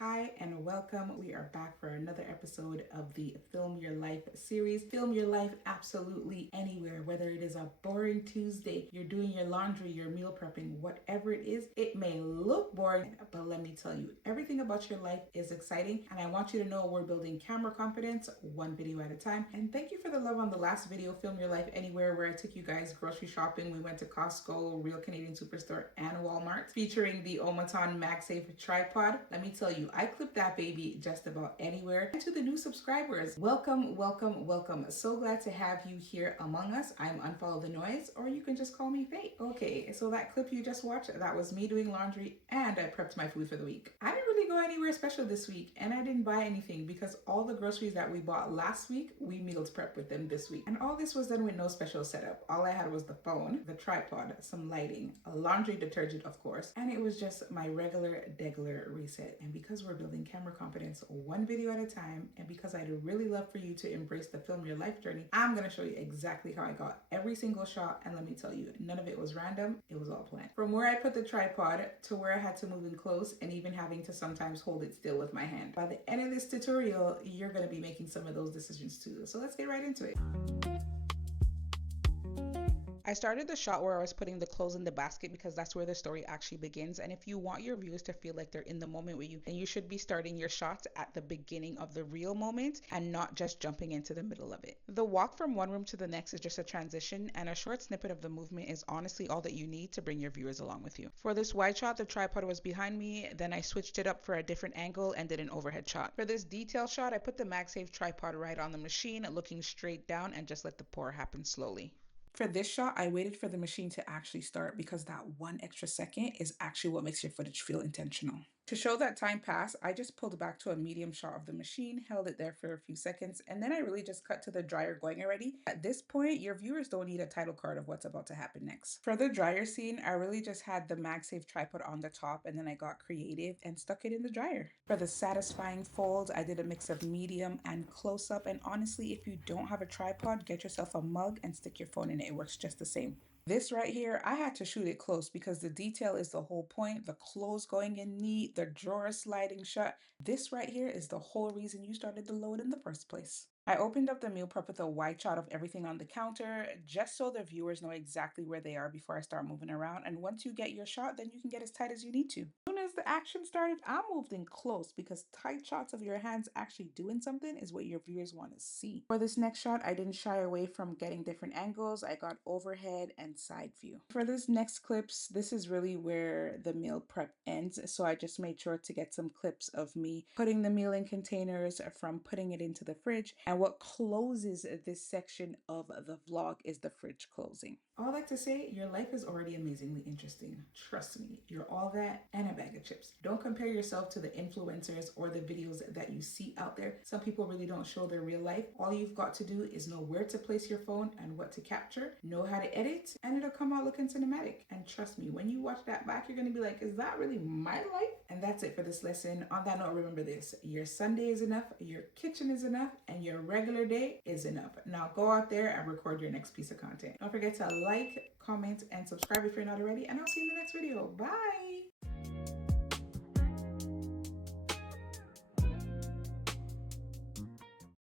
Hi and welcome. We are back for another episode of the Film Your Life series. Film your life absolutely anywhere, whether it is a boring Tuesday, you're doing your laundry, your meal prepping, whatever it is. It may look boring, but let me tell you, everything about your life is exciting. And I want you to know we're building camera confidence one video at a time. And thank you for the love on the last video, Film Your Life Anywhere, where I took you guys grocery shopping. We went to Costco, Real Canadian Superstore, and Walmart, featuring the OMOTONGLOBAL Magsafe tripod. Let me tell you, I clipped that baby just about anywhere. And to the new subscribers, welcome, welcome, welcome. So glad to have you here among us. I'm Unfollow the Noise, or you can just call me Faye. Okay, so that clip you just watched, that was me doing laundry, and I prepped my food for the week. I didn't really go anywhere special this week, and I didn't buy anything because all the groceries that we bought last week, we meals prepped with them this week. And all this was done with no special setup. All I had was the phone, the tripod, some lighting, a laundry detergent, of course, and it was just my regular reset. And because we're building camera confidence one video at a time, and because I'd really love for you to embrace the Film Your Life journey, I'm going to show you exactly how I got every single shot. And let me tell you, none of it was random. It was all planned. From where I put the tripod to where I had to move in close, and even having to sometimes hold it still with my hand. By the end of this tutorial, you're going to be making some of those decisions too. So let's get right into it. I started the shot where I was putting the clothes in the basket because that's where the story actually begins. And if you want your viewers to feel like they're in the moment with you, then you should be starting your shots at the beginning of the real moment and not just jumping into the middle of it. The walk from one room to the next is just a transition, and a short snippet of the movement is honestly all that you need to bring your viewers along with you. For this wide shot, the tripod was behind me, then I switched it up for a different angle and did an overhead shot. For this detail shot, I put the Magsafe tripod right on the machine, looking straight down, and just let the pour happen slowly. For this shot, I waited for the machine to actually start because that one extra second is actually what makes your footage feel intentional. To show that time passed, I just pulled back to a medium shot of the machine, held it there for a few seconds, and then I really just cut to the dryer going already. At this point, your viewers don't need a title card of what's about to happen next. For the dryer scene, I really just had the Magsafe tripod on the top, and then I got creative and stuck it in the dryer. For the satisfying folds, I did a mix of medium and close up, and honestly, if you don't have a tripod, get yourself a mug and stick your phone in it. It works just the same. This right here, I had to shoot it close because the detail is the whole point. The clothes going in neat, the drawer sliding shut. This right here is the whole reason you started the load in the first place. I opened up the meal prep with a wide shot of everything on the counter, just so the viewers know exactly where they are before I start moving around. And once you get your shot, then you can get as tight as you need to. As soon as the action started, I moved in close because tight shots of your hands actually doing something is what your viewers want to see. For this next shot, I didn't shy away from getting different angles. I got overhead and side view. For this next clips, this is really where the meal prep ends. So I just made sure to get some clips of me putting the meal in containers, from putting it into the fridge. And what closes this section of the vlog is the fridge closing. All like to say, your life is already amazingly interesting. Trust me, you're all that and a bag of chips. Don't compare yourself to the influencers or the videos that you see out there. Some people really don't show their real life. All you've got to do is know where to place your phone and what to capture, know how to edit, and it'll come out looking cinematic. And trust me, when you watch that back, you're gonna be like, is that really my life? And that's it for this lesson. On that note, remember this: your Sunday is enough, your kitchen is enough, and your regular day is enough. Now go out there and record your next piece of content. Don't forget to like, comment, and subscribe if you're not already, and I'll see you in the next video. Bye!